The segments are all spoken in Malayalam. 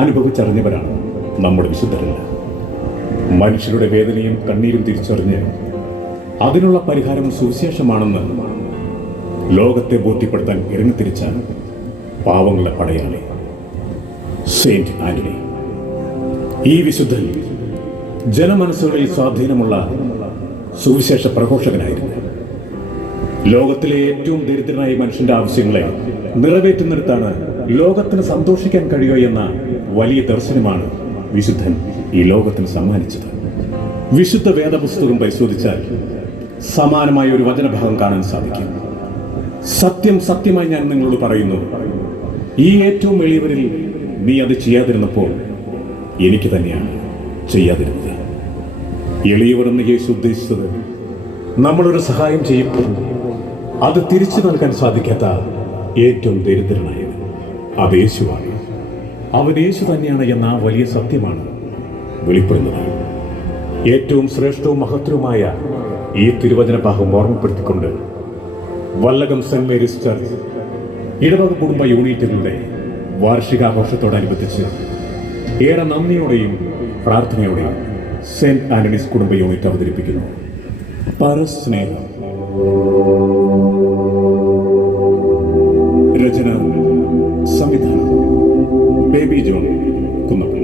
അനുഭവിച്ചറിഞ്ഞവരാണ് നമ്മുടെ വിശുദ്ധരെല്ലാം. മനുഷ്യരുടെ വേദനയും കണ്ണീരും തിരിച്ചറിഞ്ഞ് അതിനുള്ള പരിഹാരം സുവിശേഷമാണെന്ന് ലോകത്തെ ബോധ്യപ്പെടുത്താൻ ഇറങ്ങിത്തിരിച്ച പാവങ്ങളുടെ പടയാളി സെയിന്റ് ആന്റണി. ഈ വിശുദ്ധൻ ജനമനസ്സുകളിൽ സ്വാധീനമുള്ള സുവിശേഷ പ്രഘോഷകനായിരുന്നു. ലോകത്തിലെ ഏറ്റവും ദരിദ്രനായ മനുഷ്യന്റെ ആവശ്യങ്ങളെ നിറവേറ്റുന്നിടത്താണ് ലോകത്തിന് സന്തോഷിക്കാൻ കഴിയുക എന്ന വലിയ ദർശനമാണ് വിശുദ്ധൻ ഈ ലോകത്തിന് സമ്മാനിച്ചത്. വിശുദ്ധ വേദപുസ്തകം പരിശോധിച്ചാൽ സമാനമായ ഒരു വചനഭാഗം കാണാൻ സാധിക്കും. സത്യം സത്യമായി ഞാൻ നിങ്ങളോട് പറയുന്നു, ഈ ഏറ്റവും എളിയവരിൽ നീ അത് ചെയ്യാതിരുന്നപ്പോൾ എനിക്ക് തന്നെയാണ് ചെയ്യാതിരുന്നത്. എളിയവരെന്ന് യേശു ഉദ്ദേശിച്ചത് നമ്മളൊരു സഹായം ചെയ്യുമ്പോൾ അത് തിരിച്ചു നൽകാൻ സാധിക്കാത്ത ഏറ്റവും ദരിദ്രനായത് അത് യേശുവാണ്. അവൻ യേശു തന്നെയാണ് എന്ന ആ വലിയ സത്യമാണ് വെളിപ്പെടുന്നത്. ഏറ്റവും ശ്രേഷ്ഠവും മഹത്തരവുമായ ഈ തിരുവചന ഭാഗം ഓർമ്മപ്പെടുത്തിക്കൊണ്ട് വല്ലകം സെന്റ് മേരീസ് ചർച്ച് ഇടവക കുടുംബ യൂണിറ്റുകളുടെ വാർഷികാഘോഷത്തോടനുബന്ധിച്ച് ഏറെ നന്ദിയോടെയും പ്രാർത്ഥനയോടെയും സെന്റ് ആന്റണീസ് കുടുംബ യൂണിറ്റ് അവതരിപ്പിക്കുന്നു പരസ്നേഹം. രചന സംവിധാനം ബേബി ജോൺ കുന്നപ്പള്ളി.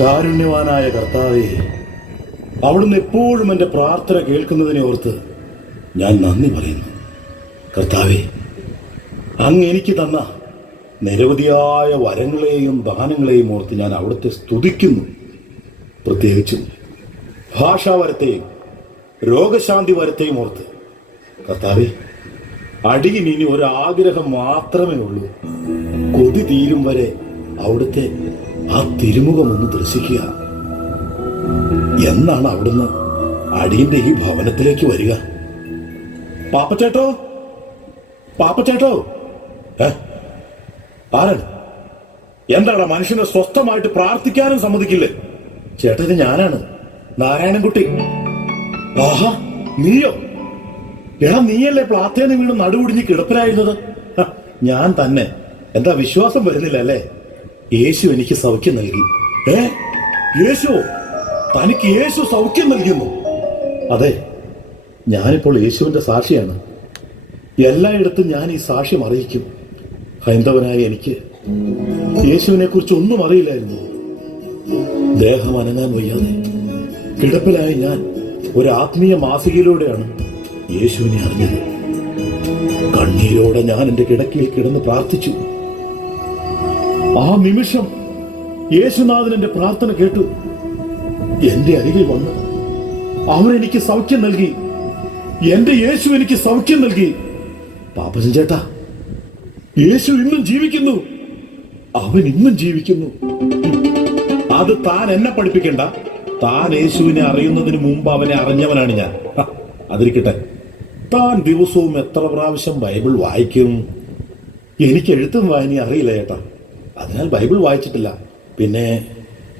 കാരുണ്യവാനായ കർത്താവേ, അവിടുന്ന് എപ്പോഴും എൻ്റെ പ്രാർത്ഥന കേൾക്കുന്നതിനെ ഓർത്ത് ഞാൻ നന്ദി പറയുന്നു. കർത്താവേ, അങ്ങ് എനിക്ക് തന്ന നിരവധിയായ വരങ്ങളെയും ദാനങ്ങളെയും ഓർത്ത് ഞാൻ അവിടുത്തെ സ്തുതിക്കുന്നു. പ്രത്യേകിച്ചും ഭാഷാവരത്തെയും രോഗശാന്തി വരത്തെയും ഓർത്ത്. കർത്താവേ, അടിയിന് ഇനി ഒരാഗ്രഹം മാത്രമേ ഉള്ളൂ. കൊതി തീരും വരെ അവിടുത്തെ ആ തിരുമുഖം ഒന്ന് ദർശിക്കുക. എന്നാണ് അവിടുന്ന് അടിയന്റെ ഈ ഭവനത്തിലേക്ക് വരിക? പാപ്പച്ചേട്ടോ, പാപ്പച്ചേട്ടോ, ആരാണ്? എന്താണ് മനുഷ്യനെ സ്വസ്ഥമായിട്ട് പ്രാർത്ഥിക്കാനും സമ്മതിക്കില്ലേ? ചേട്ടന് ഞാനാണ്, നാരായണൻകുട്ടി. ആഹാ, നീയോ? എടാ, നീയല്ലേ പ്ലാത്തേന്ന് വീണ് നടുവുടിഞ്ഞ് കിടപ്പിലായിരുന്നത്? ഞാൻ തന്നെ. എന്താ വിശ്വാസം വരുന്നില്ല അല്ലേ? യേശു എനിക്ക് സൗഖ്യം നൽകി. യേശു? തനിക്ക് യേശു സൗഖ്യം നൽകുന്നു? അതെ, ഞാനിപ്പോൾ യേശുവിന്റെ സാക്ഷിയാണ്. എല്ലായിടത്തും ഞാൻ ഈ സാക്ഷ്യം അറിയിക്കും. ഹൈന്ദവനായ എനിക്ക് യേശുവിനെ കുറിച്ച് ഒന്നും അറിയില്ലായിരുന്നു. ദേഹം അനങ്ങാൻ വയ്യാതെ കിടപ്പിലായ ഞാൻ ഒരു ആത്മീയ മാസികയിലൂടെയാണ് യേശുവിനെ അറിഞ്ഞത്. കണ്ണീരോടെ ഞാൻ എൻ്റെ കിടക്കയിൽ കിടന്ന് പ്രാർത്ഥിച്ചു. ആ നിമിഷം യേശുനാഥൻ എൻ്റെ പ്രാർത്ഥന കേട്ടു. എന്റെ അരികിൽ വന്ന് അവൻ എനിക്ക് സൗഖ്യം നൽകി. എന്റെ യേശു എനിക്ക് സൗഖ്യം നൽകി. പാപ്പച്ചൻ ചേട്ടാ, യേശു ഇന്നും ജീവിക്കുന്നു. അവൻ ഇന്നും ജീവിക്കുന്നു. അത് താൻ എന്നെ പഠിപ്പിക്കണ്ട. താൻ യേശുവിനെ അറിയുന്നതിന് മുമ്പ് അവനെ അറിഞ്ഞവനാണ് ഞാൻ. അതിരിക്കട്ടെ, താൻ ദിവസവും എത്ര പ്രാവശ്യം ബൈബിൾ വായിക്കും? എനിക്ക് എഴുത്തും വായനയും അറിയില്ല ചേട്ടാ, അതിനാൽ ബൈബിൾ വായിച്ചിട്ടില്ല. പിന്നെ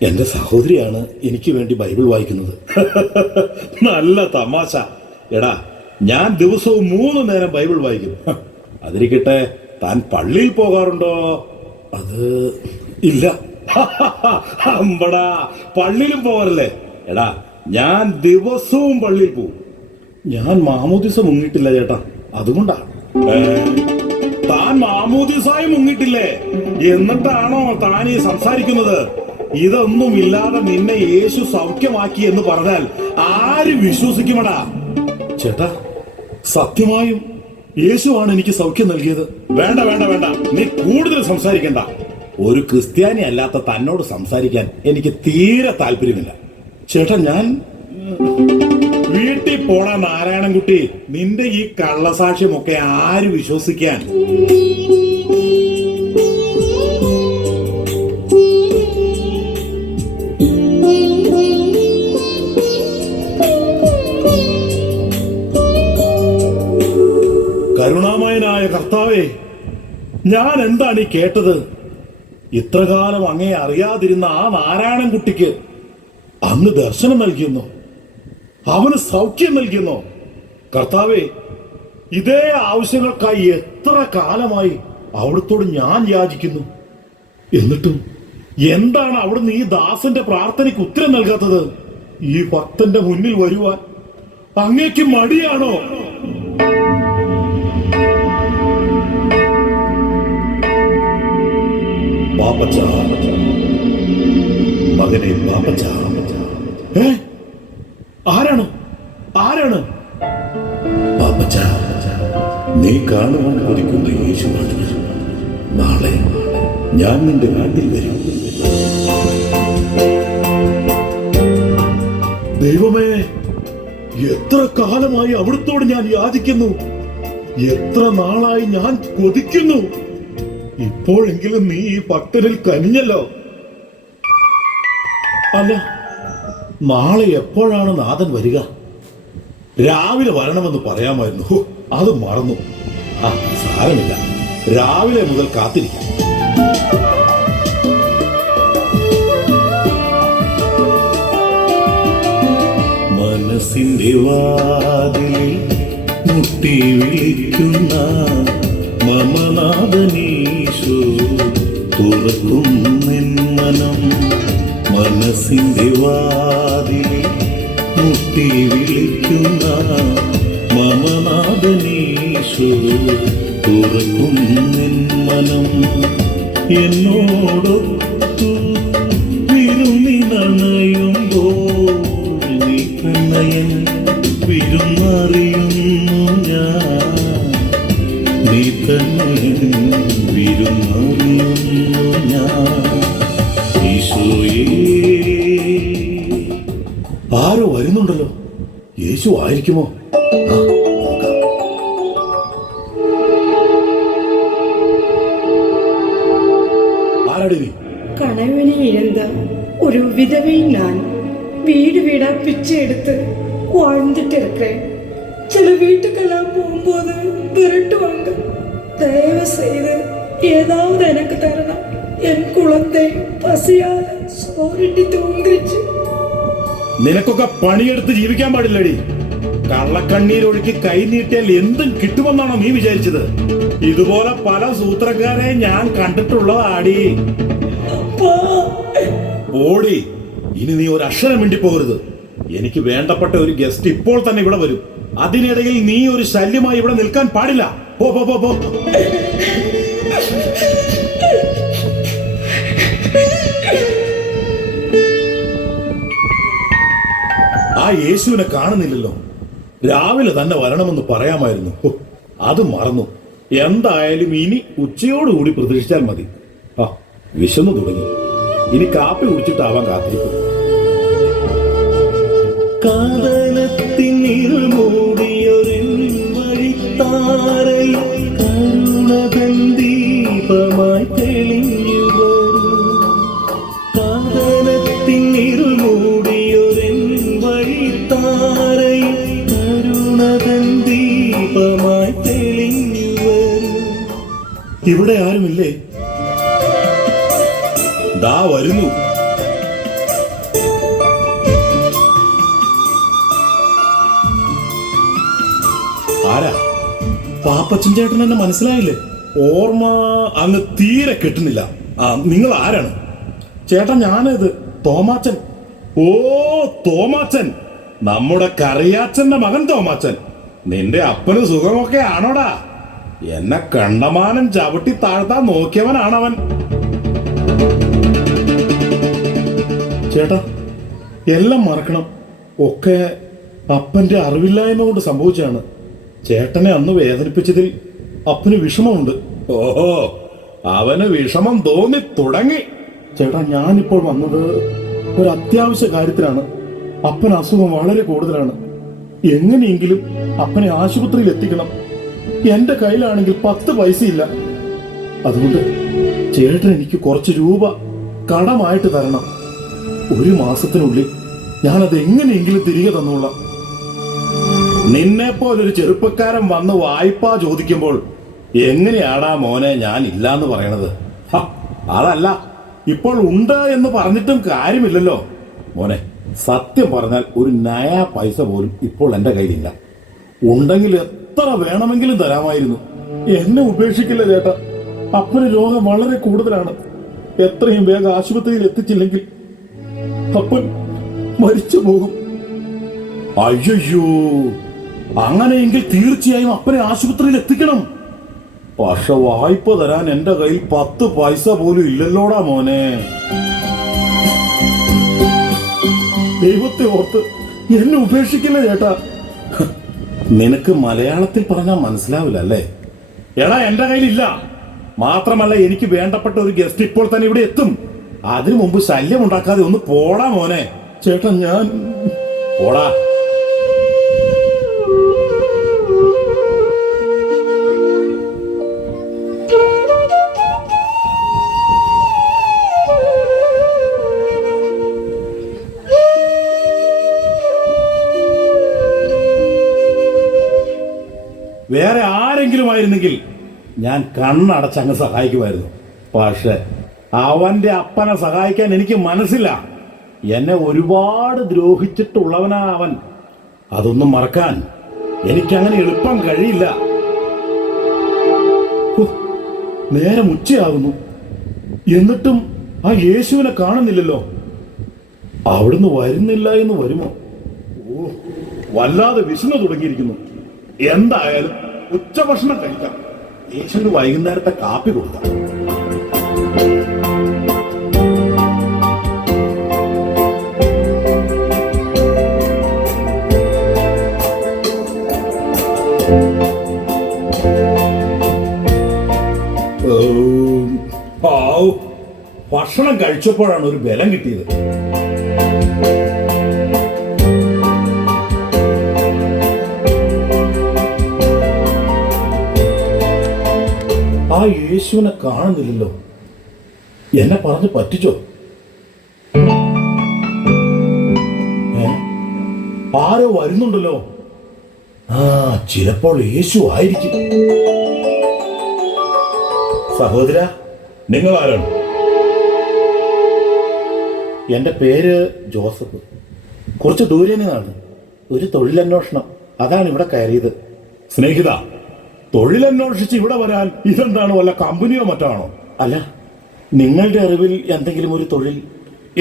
എന്റെ സഹോദരിയാണ് എനിക്ക് വേണ്ടി ബൈബിൾ വായിക്കുന്നത്. നല്ല തമാശ. എടാ, ഞാൻ ദിവസവും 3 നേരം ബൈബിൾ വായിക്കും. അതിരിക്കട്ടെ, താൻ പള്ളിയിൽ പോകാറുണ്ടോ? അത് ഇല്ല. അമ്പടാ, പള്ളിയിലും പോകാറില്ലേ? എടാ, ഞാൻ ദിവസവും പള്ളിയിൽ പോകും. ഞാൻ മാമോദിസ മുങ്ങിയിട്ടില്ല ചേട്ടാ, അതുകൊണ്ടാ. താൻ മാമോദിസായി മുങ്ങിട്ടില്ലേ? എന്നിട്ടാണോ താൻ ഈ സംസാരിക്കുന്നത്? ഇതൊന്നും ഇല്ലാതെ നിന്നെ യേശു സൗഖ്യമാക്കി എന്ന് പറഞ്ഞാൽ ആര് വിശ്വസിക്കുമടാ? ചേട്ടാ, സത്യമായും യേശുവാണ് എനിക്ക് സൗഖ്യം നൽകിയത്. വേണ്ട വേണ്ട വേണ്ട, നീ കൂടുതൽ സംസാരിക്കണ്ട. ഒരു ക്രിസ്ത്യാനി അല്ലാത്ത തന്നോട് സംസാരിക്കാൻ എനിക്ക് തീരെ താല്പര്യമില്ല. ചേട്ടാ, ഞാൻ വീട്ടിൽ പോടാ നാരായണൻകുട്ടി. നിന്റെ ഈ കള്ളസാക്ഷ്യമൊക്കെ ആര് വിശ്വസിക്കാൻ? കർത്താവേ, ഞാൻ എന്താണ് ഈ കേട്ടത്? ഇത്രകാലം അങ്ങേ അറിയാതിരുന്ന ആ നാരായണൻകുട്ടിക്ക് അങ്ങ് ദർശനം നൽകിയെന്നോ? അവന് സൗഖ്യം നൽകിയെന്നോ? കർത്താവേ, ഇതേ ആവശ്യങ്ങൾക്കായി എത്ര കാലമായി അവിടുത്തോട് ഞാൻ യാചിക്കുന്നു. എന്നിട്ടും എന്താണ് അവിടുന്ന് ഈ ദാസന്റെ പ്രാർത്ഥനയ്ക്ക് ഉത്തരം നൽകാത്തത്? ഈ ഭക്തന്റെ മുന്നിൽ വരുവാൻ അങ്ങേക്ക് മടിയാണോ? പാപ്പച്ച, മകനെ പാപ്പച്ച. ആരാണ് ആരാണ്? പാപ്പച്ച, നീ കാണുവാൻ കൊതിക്കുന്ന യേശുവാണ്. നാളെ ഞാൻ നിന്റെ നാട്ടിൽ വരും. ദൈവമേ, എത്ര കാലമായി അവിടുത്തോട് ഞാൻ യാചിക്കുന്നു, എത്ര നാളായി ഞാൻ കൊതിക്കുന്നു. ഇപ്പോഴെങ്കിലും നീ ഈ ഭക്തനിൽ കനിഞ്ഞല്ലോ. അല്ല, നാളെ എപ്പോഴാണ് നാഥൻ വരിക? രാവിലെ വരണമെന്ന് പറയാമായിരുന്നു. അത് മറന്നു. സാരമില്ല, രാവിലെ മുതൽ കാത്തിരിക്കാം. മനസ്സിന്റെ വാതിലിൽ മുട്ടി വിളിക്കുന്ന മമനാഥനീശോ, തുറക്കും നിൻ മനം. മനസ്സിന്റെ വാതിലിൽ മുട്ടി വിളിക്കുന്ന മമനാഥനീശോ, തുറക്കും നിൻ മനം. എന്നോടൊത്തു വിരുന്നിനണയുമ്പോൾ നീ തന്നയൻ വിരുന്നറിയുന്നു ഞാൻ. നീ തന്നയൻ വിരുന്നറിയുന്നു ഞാൻ. ഈശോയേ, ആരോ വരുന്നുണ്ടല്ലോ. യേശു ആയിരിക്കുമോ? கனவினை இழந்த ஒரு விதவை நான். வீடு வீடா பிச்சை எடுத்து வாழ்ந்துட்டு இருக்கிறேன். சில வீட்டுக்கெல்லாம் போகும்போது விரட்டுவாங்க. தயவு செய்து ஏதாவது எனக்கு தரணும். என் குழந்தை பசியால சோறிட்டு തൂങ്ങിച്ച്. നിനക്കൊക്കെ പണിയെടുത്ത് ജീവിക്കാൻ പാടില്ലടി. കള്ളക്കണ്ണീരൊഴുക്കി കൈ നീട്ടിയാൽ എന്തും കിട്ടുമെന്നാണോ നീ വിചാരിച്ചത്? ഇതുപോലെ പല സൂത്രക്കാരെ ഞാൻ കണ്ടിട്ടുള്ളതാടി. ഓടി, ഇനി നീ ഒരു അക്ഷരം മിണ്ടി പോകരുത്. എനിക്ക് വേണ്ടപ്പെട്ട ഒരു ഗസ്റ്റ് ഇപ്പോൾ തന്നെ ഇവിടെ വരും. അതിനിടയിൽ നീ ഒരു ശല്യമായി ഇവിടെ നിൽക്കാൻ പാടില്ല. പോ പോ പോ പോ. ആ യേശുവിനെ കാണുന്നില്ലല്ലോ. രാവിലെ തന്നെ വരണമെന്ന് പറയാമായിരുന്നു. അത് മറന്നു. എന്തായാലും ഇനി ഉച്ചയോടുകൂടി പ്രതീക്ഷിച്ചാൽ മതി. വിശന്നു തുടങ്ങി. ഇനി കാപ്പി കുടിച്ചിട്ടാവാൻ കാത്തിരിക്കും. കാതലത്തിനിരുൾ മൂടിയൊരു വഴിത്താരയിൽ കരുണതൻ ദീപമായി തെളിഞ്ഞു വരൂ. കാതലത്തിനിരുൾ മൂടിയൊരു വഴിത്താരയിൽ കരുണതൻ ദീപമായി തെളിഞ്ഞു വരൂ. ഇവിടെ ആരുമില്ലേ? ദാ വരുന്നു. ആരാ? പാപ്പച്ചൻ ചേട്ടൻ എന്നെ മനസ്സിലായില്ലേ? ഓർമ്മ അങ്ങ് തീരെ കിട്ടുന്നില്ല. നിങ്ങൾ ആരാണ്? ചേട്ടാ, ഞാനത് തോമാച്ചൻ. ഓ, തോമാച്ചൻ, നമ്മുടെ കറിയാച്ചന്റെ മകൻ തോമാച്ചൻ. നിന്റെ അപ്പന് സുഖമൊക്കെ ആണോടാ? എന്നെ കണ്ടമാനം ചവിട്ടി താഴ്ത്താൻ നോക്കിയവനാണവൻ. ചേട്ടാ, എല്ലാം മറക്കണം. ഒക്കെ അപ്പന്റെ അറിവില്ലായ്മ കൊണ്ട് സംഭവിച്ചാണ്. ചേട്ടനെ അന്ന് വേദനിപ്പിച്ചതിൽ അപ്പന് വിഷമമുണ്ട്. ഓഹോ, അവന് വിഷമം തോന്നി തുടങ്ങി. ചേട്ടാ, ഞാനിപ്പോൾ വന്നത് ഒരു അത്യാവശ്യ കാര്യത്തിലാണ്. അപ്പന് അസുഖം വളരെ കൂടുതലാണ്. എങ്ങനെയെങ്കിലും അപ്പനെ ആശുപത്രിയിൽ എത്തിക്കണം. എന്റെ കയ്യിലാണെങ്കിൽ 10 പൈസയില്ല. അതുകൊണ്ട് ചേട്ടൻ എനിക്ക് കുറച്ച് രൂപ കടമായിട്ട് തരണം. 1 മാസത്തിനുള്ളിൽ ഞാനത് എങ്ങനെയെങ്കിലും തിരികെ തന്നോളാം. നിന്നെ പോലൊരു ചെറുപ്പക്കാരൻ വന്ന് വായ്പ ചോദിക്കുമ്പോൾ എങ്ങനെയാടാ മോനെ ഞാൻ ഇല്ലാന്ന് പറയണത്? ഹ, അതല്ല, ഇപ്പോൾ ഉണ്ട് എന്ന് പറഞ്ഞിട്ടും കാര്യമില്ലല്ലോ മോനെ. സത്യം പറഞ്ഞാൽ ഒരു നയാ പൈസ പോലും ഇപ്പോൾ എൻ്റെ കയ്യിലില്ല. ഉണ്ടെങ്കിൽ എത്ര വേണമെങ്കിലും തരാമായിരുന്നു. എന്നെ ഉപേക്ഷിക്കില്ല ചേട്ടാ. അപ്പന് രോഗം വളരെ കൂടുതലാണ്. എത്രയും വേഗം ആശുപത്രിയിൽ എത്തിച്ചില്ലെങ്കിൽ അപ്പൻ മരിച്ചു പോകും. അയ്യോ, അങ്ങനെയെങ്കിൽ തീർച്ചയായും അപ്പനെ ആശുപത്രിയിൽ എത്തിക്കണം. പക്ഷെ വായ്പ തരാൻ എന്റെ കയ്യിൽ 10 പൈസ പോലും ഇല്ലല്ലോടാ മോനെ. ദൈവത്തെ ഓർത്ത് എന്നെ ഉപേക്ഷിക്കില്ല ചേട്ടാ. നിനക്ക് മലയാളത്തിൽ പറഞ്ഞാൽ മനസ്സിലാവില്ല അല്ലേ? എടാ, എന്റെ കയ്യിലില്ല. മാത്രമല്ല, എനിക്ക് വേണ്ടപ്പെട്ട ഒരു ഗസ്റ്റ് ഇപ്പോൾ തന്നെ ഇവിടെ എത്തും. അതിനു മുമ്പ് ശല്യം ഉണ്ടാക്കാതെ ഒന്ന് പോടാ മോനെ. ചേട്ടാ, ഞാൻ പോടാ. വേറെ ആരെങ്കിലും ആയിരുന്നെങ്കിൽ ഞാൻ കണ്ണടച്ചങ്ങ് സഹായിക്കുമായിരുന്നു. പക്ഷെ അവന്റെ അപ്പനെ സഹായിക്കാൻ എനിക്ക് മനസ്സില്ല. എന്നെ ഒരുപാട് ദ്രോഹിച്ചിട്ടുള്ളവനാ അവൻ. അതൊന്നും മറക്കാൻ എനിക്കങ്ങനെ എളുപ്പം കഴിയില്ല. നേരം ഉച്ചയാകുന്നു, എന്നിട്ടും ആ യേശുവിനെ കാണുന്നില്ലല്ലോ. അവിടുന്ന് വരുന്നില്ല എന്ന് വരുമോ? വല്ലാതെ വിശന്നു തുടങ്ങിയിരിക്കുന്നു. എന്തായാലും ഉച്ചഭക്ഷണം കഴിക്കാം. യേശുവിന് വൈകുന്നേരത്തെ കാപ്പി കൊടുക്കാം. ഭക്ഷണം കഴിച്ചപ്പോഴാണ് ഒരു ബലം കിട്ടിയത്. ആ യേശുവിനെ കാണുന്നില്ലല്ലോ. എന്നെ പറഞ്ഞ് പറ്റിച്ചോ? ആരോ വരുന്നുണ്ടല്ലോ. ചിലപ്പോൾ യേശു ആയിരിക്കും. സഹോദര, നിങ്ങൾ ആരാണ്? എന്റെ പേര് ജോസഫ്. കുറച്ച് ദൂരെ നിന്നാണ്. ഒരു തൊഴിലന്വേഷണം, അതാണ് ഇവിടെ കയറിയത്. സ്നേഹിത, തൊഴിലന്വേഷിച്ച് ഇവിടെ വരാൻ ഇതെന്താണ്, വല്ല കമ്പനിയോ മറ്റാണോ? അല്ല, നിങ്ങളുടെ അറിവിൽ എന്തെങ്കിലും ഒരു തൊഴിൽ?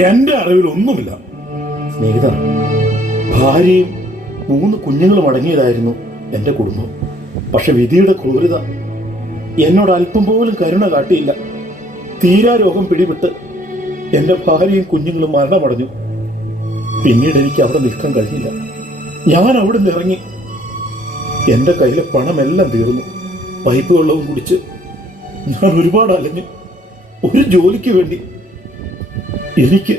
എന്റെ അറിവിൽ ഒന്നുമില്ല. സ്നേഹിത, ഭാര്യയും 3 കുഞ്ഞുങ്ങളും അടങ്ങിയതായിരുന്നു എന്റെ കുടുംബം. പക്ഷെ വിധിയുടെ ക്രൂരത എന്നോട് അല്പം പോലും കരുണ കാട്ടിയില്ല. തീരാ രോഗം പിടിപെട്ട് എന്റെ ഭാര്യയും കുഞ്ഞുങ്ങളും മരണമടഞ്ഞു. പിന്നീട് എനിക്ക് അവിടെ നിൽക്കാൻ കഴിഞ്ഞില്ല. ഞാൻ അവിടെ നിന്ന് ഇറങ്ങി. എന്റെ കയ്യിലെ പണമെല്ലാം തീർന്നു. പൈപ്പ് വെള്ളവും കുടിച്ച് ഞാൻ ഒരുപാട് അലഞ്ഞു. ഒരു ജോലിക്ക് വേണ്ടി. എനിക്ക്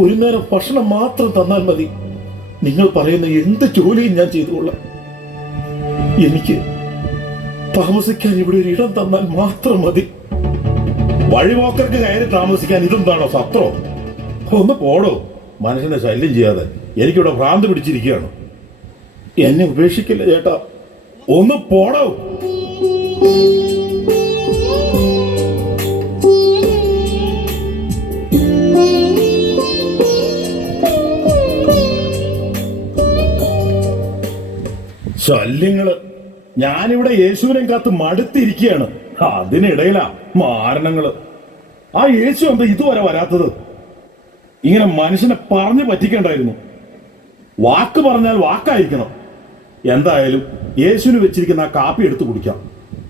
ഒരു നേരം ഭക്ഷണം മാത്രം തന്നാൽ മതി. നിങ്ങൾ പറയുന്ന എന്ത് ജോലിയും ഞാൻ ചെയ്തുകൊള്ളാം. എനിക്ക് താമസിക്കാൻ ഇവിടെ ഒരു ഇടം തന്നാൽ മാത്രം മതി. വഴിപോക്കർക്ക് കയറി താമസിക്കാൻ ഇതെന്താണോ സത്രോ? ഒന്ന് പോടോ. മനുഷ്യനെ ശല്യം ചെയ്യാതെ. എനിക്കിവിടെ ഭ്രാന്ത് പിടിച്ചിരിക്കുകയാണ്. എന്നെ ഉപേക്ഷിക്കില്ല ചേട്ടാ. ഒന്ന് പോടോ. ശല്യങ്ങള്. ഞാനിവിടെ യേശുവിനെ കാത്ത് മടുത്തിരിക്കുകയാണ്. അതിനിടയിലാ മാരണങ്ങള്. ആ യേശു എന്താ ഇതുവരെ വരാത്തത്? ഇങ്ങനെ മനുഷ്യനെ പറഞ്ഞു പറ്റിക്കേണ്ടായിരുന്നു. വാക്ക് പറഞ്ഞാൽ വാക്കായിരിക്കണം. എന്തായാലും യേശുവിന് വെച്ചിരിക്കുന്ന ആ കാപ്പി എടുത്തു കുടിക്കാം.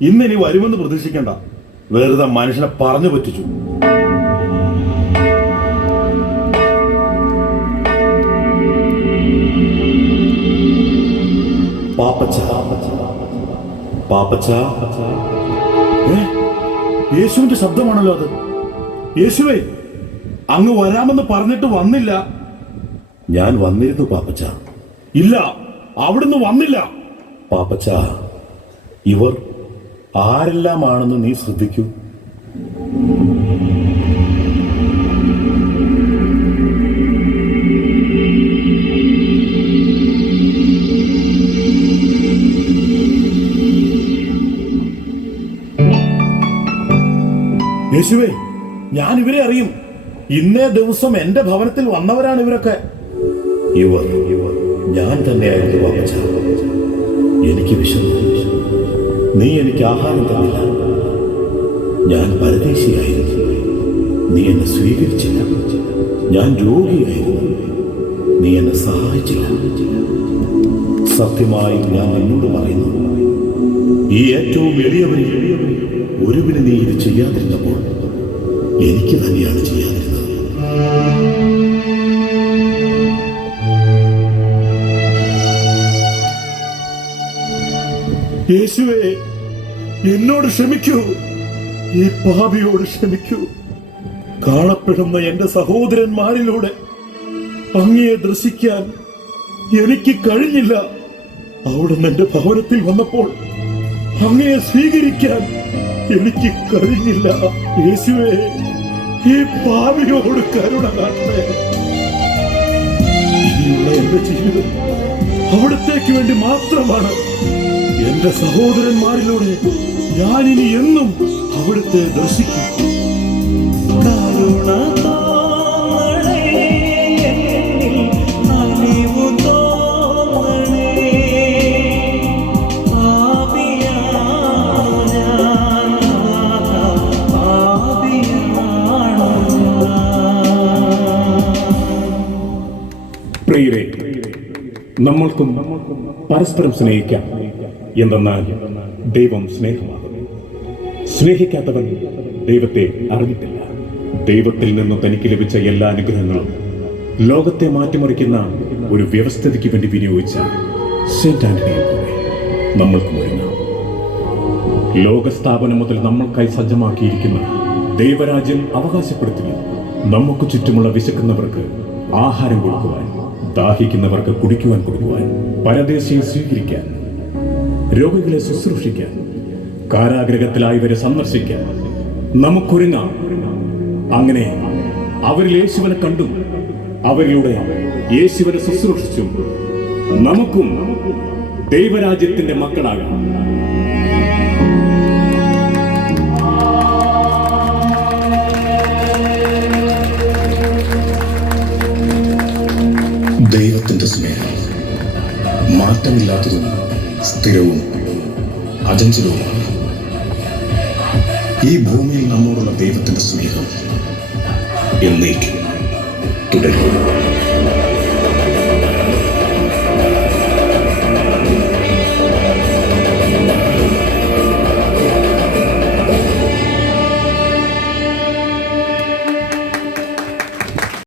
ഇന്നിനി വരുമെന്ന് പ്രതീക്ഷിക്കണ്ട. വെറുതെ മനുഷ്യനെ പറഞ്ഞു പറ്റിച്ചു. പാപ്പച്ച, പാപ്പച്ച. യേശുവിന്റെ ശബ്ദമാണല്ലോ അത്. യേശുവേ, അങ്ങ് വരാമെന്ന് പറഞ്ഞിട്ട് വന്നില്ല. ഞാൻ വന്നിരുന്നു പാപ്പച്ച. ഇല്ല, അവിടുന്ന് വന്നില്ല. പാപ്പച്ച, ഇവർ ആരെല്ലാമാണെന്ന് നീ ശ്രദ്ധിക്കൂ. യേശുവേ, ഞാൻ ഇവരെ അറിയും. ഇന്നേ ദിവസം എന്റെ ഭവനത്തിൽ വന്നവരാണ് ഇവരൊക്കെ. ഇവർ ഞാൻ തന്നെയായിരുന്നു പാപ്പച്ച. എനിക്ക് വിശന്നു. നീ എനിക്ക് ആഹാരം തന്നില്ല. ഞാൻ പരദേശിയായിരുന്നു. നീ എന്നെ സ്വീകരിച്ചില്ല. ഞാൻ രോഗിയായിരുന്നു. നീ എന്നെ സഹായിച്ചില്ല. സത്യമായി ഞാൻ നിന്നോട് പറയുന്നു, ഈ ഏറ്റവും എളിയവരിൽ ഒരുവിന് നീ ഇത് ചെയ്യാതിരുന്നപ്പോൾ എനിക്ക് തന്നെയാണ് ചെയ്യാതിരുന്നത്. യേശുവേ, എന്നോട് ക്ഷമിക്കൂ. ഈ പാപിയോട് ക്ഷമിക്കൂ. കാണപ്പെടുന്ന എന്റെ സഹോദരന്മാരിലൂടെ അങ്ങയെ ദർശിക്കാൻ എനിക്ക് കഴിഞ്ഞില്ല. അവിടുന്ന് എന്റെ ഭവനത്തിൽ വന്നപ്പോൾ അങ്ങയെ സ്വീകരിക്കാൻ എനിക്ക് കഴിഞ്ഞില്ല. യേശുവേ, ഈ പാപിയോട് കരുണ കാട്ടണേ. ഇനിയുള്ള എന്റെ ജീവിതം അവിടത്തേക്ക് വേണ്ടി മാത്രമാണ്. എന്റെ സഹോദരന്മാരിലൂടെ ഞാൻ ഇനി എന്നും അവിടുത്തെ ദർശിക്കും. കരുണ തോന്നണേ, അലിവു തോന്നണേ. പാപിയാണു ഞാൻ, പാപിയാണു ഞാൻ. പ്രിയരേ, നമ്മൾക്കും പരസ്പരം സ്നേഹിക്കാം. എന്തെന്നാൽ ദൈവം സ്നേഹമാകുന്നു. സ്നേഹിക്കാത്തവൻ ദൈവത്തെ അറിഞ്ഞിട്ടില്ല. ദൈവത്തിൽ നിന്ന് തനിക്ക് ലഭിച്ച എല്ലാ അനുഗ്രഹങ്ങളും ലോകത്തെ മാറ്റിമറിക്കുന്ന ഒരു വ്യവസ്ഥിതിക്ക് വേണ്ടി വിനിയോഗിച്ച സെന്റ് ആന്റണിയെ പോലെ നമ്മൾക്കും ഒരുങ്ങാം. ലോകസ്ഥാപനം മുതൽ നമ്മൾക്കായി സജ്ജമാക്കിയിരിക്കുന്ന ദൈവരാജ്യം അവകാശപ്പെടുത്തുക. നമുക്ക് ചുറ്റുമുള്ള വിശക്കുന്നവർക്ക് ആഹാരം കൊടുക്കുവാൻ, ദാഹിക്കുന്നവർക്ക് കുടിക്കുവാൻ കൊടുക്കുവാൻ, പരദേശിയെ സ്വീകരിക്കാൻ, രോഗികളെ ശുശ്രൂഷിക്കാൻ, കാരാഗ്രഹത്തിലായവരെ സന്ദർശിക്കാൻ നമുക്കൊരുങ്ങാം. അങ്ങനെ അവരിൽ യേശുവിനെ കണ്ടും അവരിലൂടെ യേശുവിനെ ശുശ്രൂഷിച്ചും നമുക്കും ദൈവരാജ്യത്തിന്റെ മക്കളാകാം. ദൈവത്തിന്റെ സ്നേഹം മാറ്റമില്ലാത്തതും സ്ഥിരവും അചഞ്ചലവുമാണ്. ഈ ഭൂമിയിൽ നമ്മോടുള്ള ദൈവത്തിന്റെ സ്നേഹം എന്നേക്കും തുടരും.